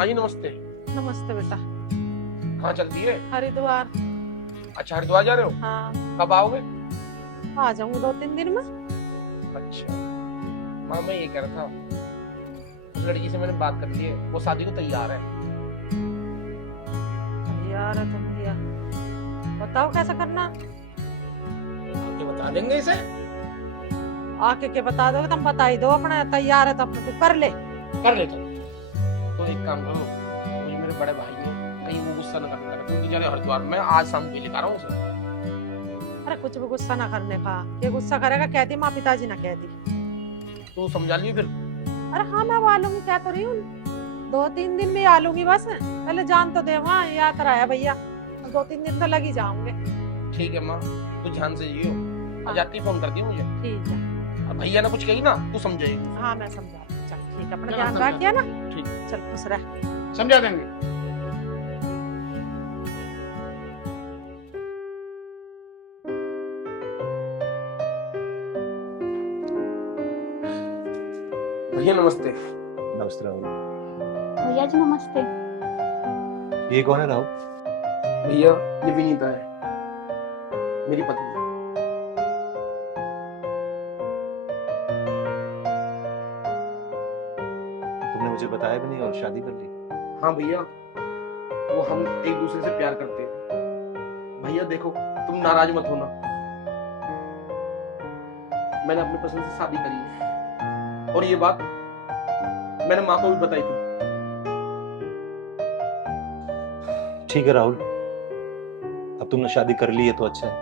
माँ जी नमस्ते। नमस्ते बेटा। कहाँ चल दिए? हरिद्वार। अच्छा हरिद्वार जा रहे हो? हाँ, कब आओगे? आ जाऊंगा 2-3 दिन में। अच्छा माँ मैं ये कह रहा था, उस लड़की से मैंने बात कर ली है, वो शादी को तैयार है। यार है तुम भैया, बताओ कैसा करना। आके बता देंगे इसे। आके के बता दोगे? तुम बता ही दो अपना, तैयार है तो अपने को कर ले। कर लेता हूँ। तो एक काम करो, मुझे मेरे बड़े भाई ने कहीं वो गुस्सा न करने लगा, क्योंकि जा रहे हरिद्वार में, आज शाम को ही लेकर आ रहा हूँ उसे। अरे कुछ भी गुस्सा ना करने का, ये गुस्सा करेगा कह दी, माँ पिताजी ना कह दी। तो समझा लियो फिर। अरे हाँ मैं आ लूंगी, क्या तो रही हूँ, 2-3 दिन में आ लूंगी बस। पहले जान तो दे, वहाँ यात्रा है भैया, 2-3 दिन तो लग ही जाओगे। ठीक है माँ, तू ध्यान से जियो। आ जाती फोन कर दी मुझे। ठीक है। अब भैया ने कुछ कही ना तू समझेगी। हाँ मैं समझा दूँ। चल ठीक है, अपना हाँ, ध्यान समझा रखिए ना। ठीक है, चल खुश रह। समझा देंगे। भैया नमस्ते। नमस्ते राहुल। भैया जी नमस्ते। ये कौन है राहुल? भैया ये विनीता है, मेरी पत्नी। तुमने मुझे बताया भी नहीं और शादी कर ली। हाँ भैया, वो हम एक दूसरे से प्यार करते हैं। भैया देखो, तुम नाराज मत होना, मैंने अपनी पसंद से शादी करी है, और ये बात मैंने माँ को भी बताई थी। ठीक है राहुल, अब तुमने शादी कर ली है तो अच्छा है।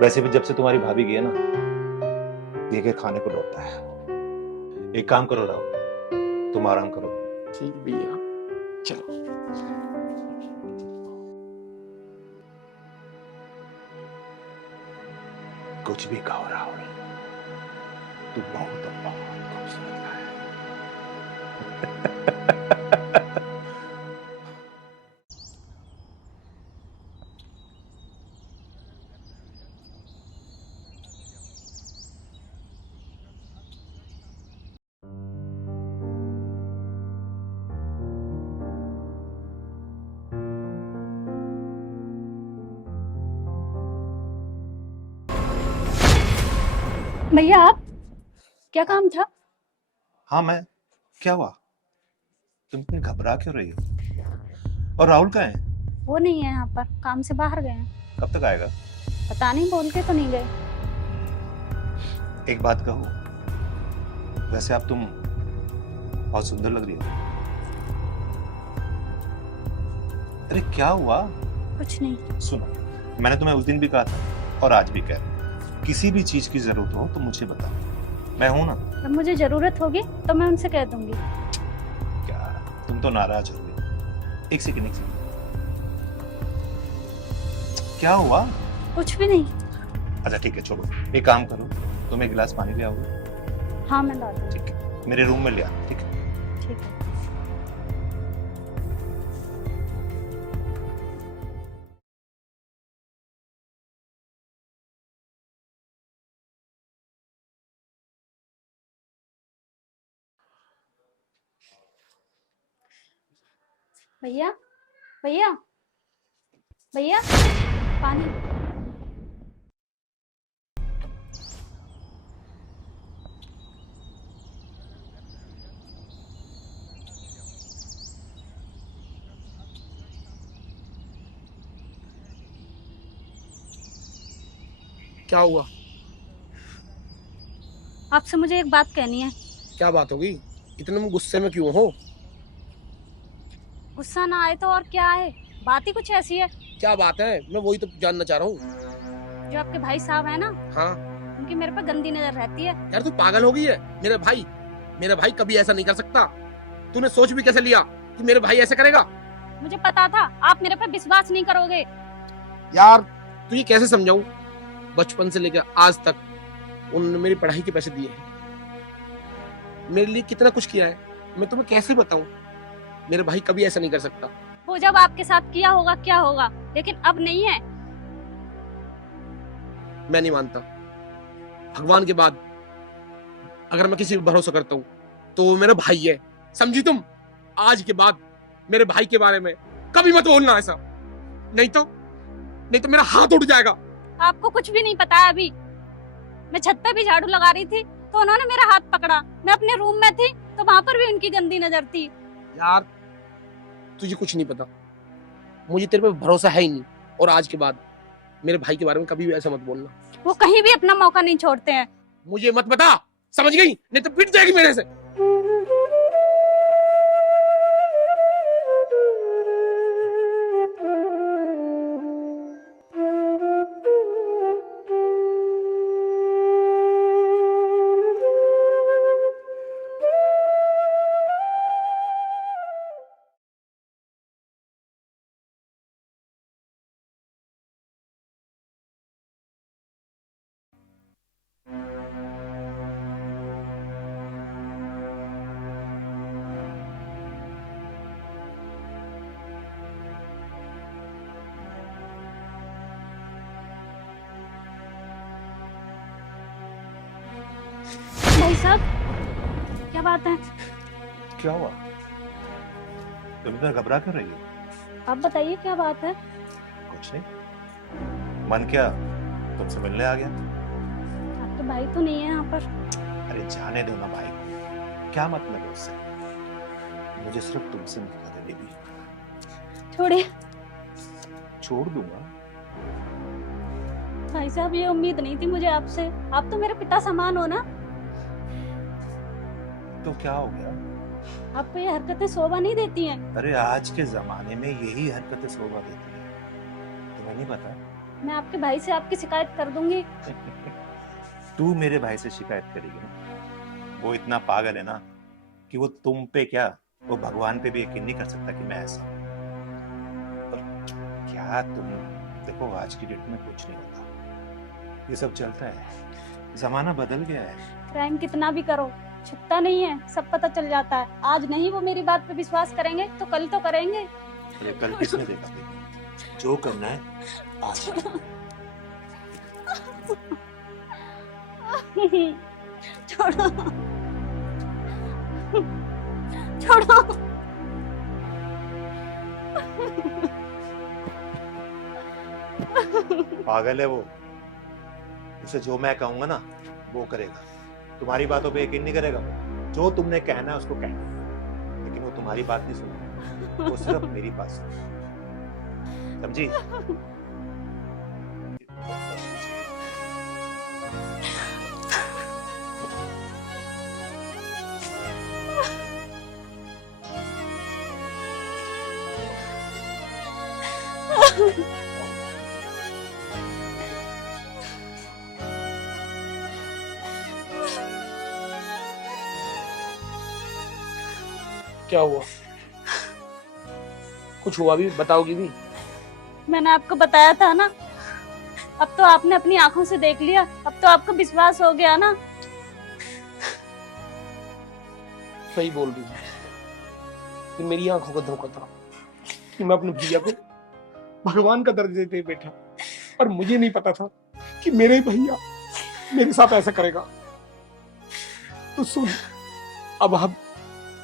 वैसे भी जब से तुम्हारी भाभी गई है ना, ये के खाने को लौटता है। एक काम करो राहुल, तुम आराम करो। ठीक भैया, चलो। कुछ भी कहो राहुल, तुम बहुत खूबसूरत है। भैया आप, क्या काम था? हाँ मैं, क्या हुआ? तुम इतनी घबरा क्यों रही हो? और राहुल कहाँ है? वो नहीं है यहाँ पर, काम से बाहर गए हैं। कब तक आएगा? पता नहीं, बोल के तो नहीं गए। एक बात कहूँ, वैसे आप तुम बहुत सुंदर लग रही हो। अरे क्या हुआ? कुछ नहीं। सुनो, मैंने तुम्हें उस दिन भी कहा था और आज भी कह रहा हूं, किसी भी चीज की जरूरत हो तो मुझे बताओ, मैं हूं ना। जब मुझे जरूरत होगी तो मैं उनसे कह दूंगी। क्या तुम तो नाराज हो गई। एक सेकंड, क्या हुआ? कुछ भी नहीं। अच्छा ठीक है, छोड़ो। एक काम करो, तुम एक गिलास पानी ले आओगे? हाँ मैं ला दूंगी। ठीक है, मेरे रूम में ले आओ। ठीक है। ठीक है। भैया, भैया, भैया, पानी। क्या हुआ? आपसे मुझे एक बात कहनी है। क्या बात होगी? इतने में गुस्से में क्यों हो? गुस्सा ना आए तो और क्या है, बात ही कुछ ऐसी है। क्या बात है, मैं वही तो जानना चाह रहा हूँ। जो आपके भाई साहब है ना, हाँ उनकी मेरे पर गंदी नजर रहती है। यार, तू पागल हो गई है? मेरे भाई कभी ऐसा नहीं कर सकता। तूने सोच भी कैसे लिया कि मेरे भाई ऐसे करेगा? मुझे पता था आप मेरे पर विश्वास नहीं करोगे। यार तू ये कैसे समझाऊं? बचपन से लेकर आज तक उन्होंने मेरी पढ़ाई के पैसे दिए हैं, मेरे लिए कितना कुछ किया है, मैं तुम्हें कैसे बताऊं? मेरे भाई कभी ऐसा नहीं कर सकता। वो जब आपके साथ किया होगा क्या होगा, लेकिन अब नहीं है। मैं नहीं मानता। भगवान के बाद अगर मैं किसी पर भरोसा करता हूँ तो वो मेरा भाई है, समझी तुम? आज के बाद मेरे भाई के बारे में कभी मत बोलना ऐसा, नहीं तो मेरा हाथ उठ जाएगा। आपको कुछ भी नहीं पता है अभी। मैं छत पे भी झाड़ू लगा रही थी तो उन्होंने मेरा हाथ पकड़ा। मैं अपने रूम में थी तो वहां पर भी उनकी गंदी नजर थी। यार तुझे कुछ नहीं पता, मुझे तेरे पे भरोसा है ही नहीं, और आज के बाद मेरे भाई के बारे में कभी भी ऐसा मत बोलना। वो कहीं भी अपना मौका नहीं छोड़ते हैं। मुझे मत बता, समझ गई? नहीं तो पिट जाएगी मेरे से। भाई साहब, क्या बात है? क्या हुआ? तुम इधर घबरा कर रही हो? आप बताइए क्या बात है? कुछ नहीं। मन क्या तुमसे मिलने आ गया। आपके भाई तो नहीं है यहाँ पर। अरे जाने दो ना भाई को, क्या मतलब है उससे? मुझे सिर्फ तुमसे मिलना था बेबी। छोड़िए। छोड़ दूंगा? भाई साहब, ये उम्मीद नहीं थी मुझे आपसे। आप तो मेरे पिता समान हो ना। तो क्या हो गया? आपको ये हरकतें शोभा नहीं देती हैं। अरे आज के जमाने में यही हरकतें शोभा देती है, तुम्हें नहीं पता? मैं आपके भाई से आपकी शिकायत कर दूंगी। तू मेरे भाई से शिकायत करेगी ना? वो इतना पागल है ना कि वो तुम पे क्या, वो भगवान पे भी यकीन नहीं कर सकता कि मैं ऐसा हूं। पर क्या तुम देखो, आज की डेट में कुछ नहीं होता, ये सब चलता है, जमाना बदल गया है। क्राइम कितना भी करो छुपता नहीं है, सब पता चल जाता है। आज नहीं वो मेरी बात पे विश्वास करेंगे तो कल तो करेंगे। अरे कल किसने देखा बेबी? जो करना है आज करो। छोड़ो छोड़ो। पागल है वो, उसे जो मैं कहूंगा ना वो करेगा। तुम्हारी बातों पे यकीन नहीं करेगा वो। जो तुमने कहना है उसको कहना, लेकिन वो तुम्हारी बात नहीं सुनेगा, वो सिर्फ मेरी बात सुनेगा, समझी? क्या हुआ? कुछ हुआ भी? बताओगी भी? मैंने आपको बताया था ना। अब तो आपने अपनी आंखों से देख लिया, अब तो आपको विश्वास हो गया ना। सही बोल रही है, कि मेरी आंखों का धोखा था कि मैं अपने भैया को भगवान का दर्जा देते बैठा, और मुझे नहीं पता था कि मेरे भैया मेरे साथ ऐसा करेगा। तो सुन, अब हम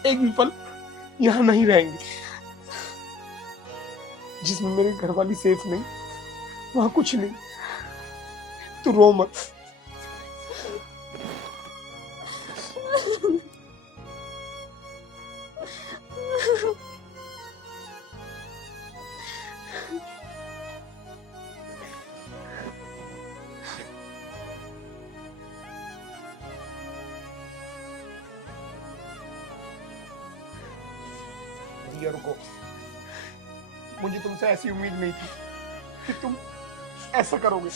एक भी पल यहाँ नहीं रहेंगे। जिसमें मेरे घर वाली सेफ नहीं, वहां कुछ नहीं। तू रो मत। भैया रुको, मुझे तुमसे ऐसी उम्मीद नहीं थी कि तुम ऐसा करोगे।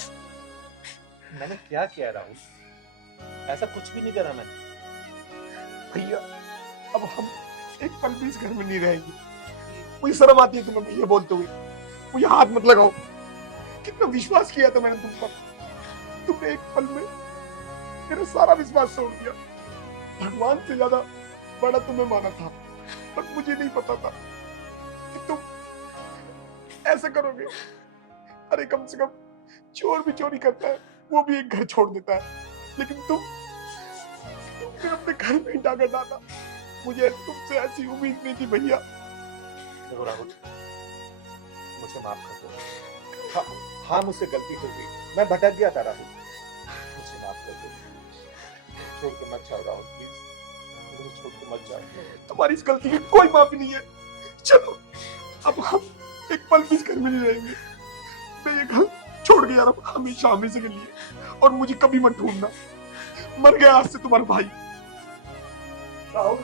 मैंने क्या किया राहुल? ऐसा कुछ भी नहीं करा मैंने। भैया अब हम एक पल भी इस घर में नहीं रहेंगे। मुझे शर्म आती है तुम्हें भैया बोलते हुए। मुझे हाथ मत लगाओ। कितना विश्वास किया था मैंने तुम पर। तुमने एक पल में मेरा सारा विश्वास तोड़ दिया। भगवान से ज्यादा बड़ा तुम्हें माना था, पर मुझे नहीं पता था कि तुम ऐसा करोगे। अरे कम से कम चोर भी चोरी करता है, वो भी एक घर छोड़ देता है, लेकिन तुमने अपने घर में ही डाका डाला। मुझे तुमसे ऐसी उम्मीद नहीं थी भैया। देखो राहुल, मुझे माफ कर दो। हाँ हाँ, मुझसे गलती हो गई, मैं भटक गया था राहुल, मुझे माफ कर दो। छोड़ के मत जाओ राहुल, प्लीज मुझे छोड़ के मत जाओ। तुम्हारी इस गलती की कोई माफी नहीं है। चलो अब हम एक पल भी इस घर में नहीं रहेंगे। मैं ये घर छोड़ गया रहा हूं हमेशा हमेशा के लिए, और मुझे कभी मत ढूंढना। मर गया आज से तुम्हारा भाई। राहुल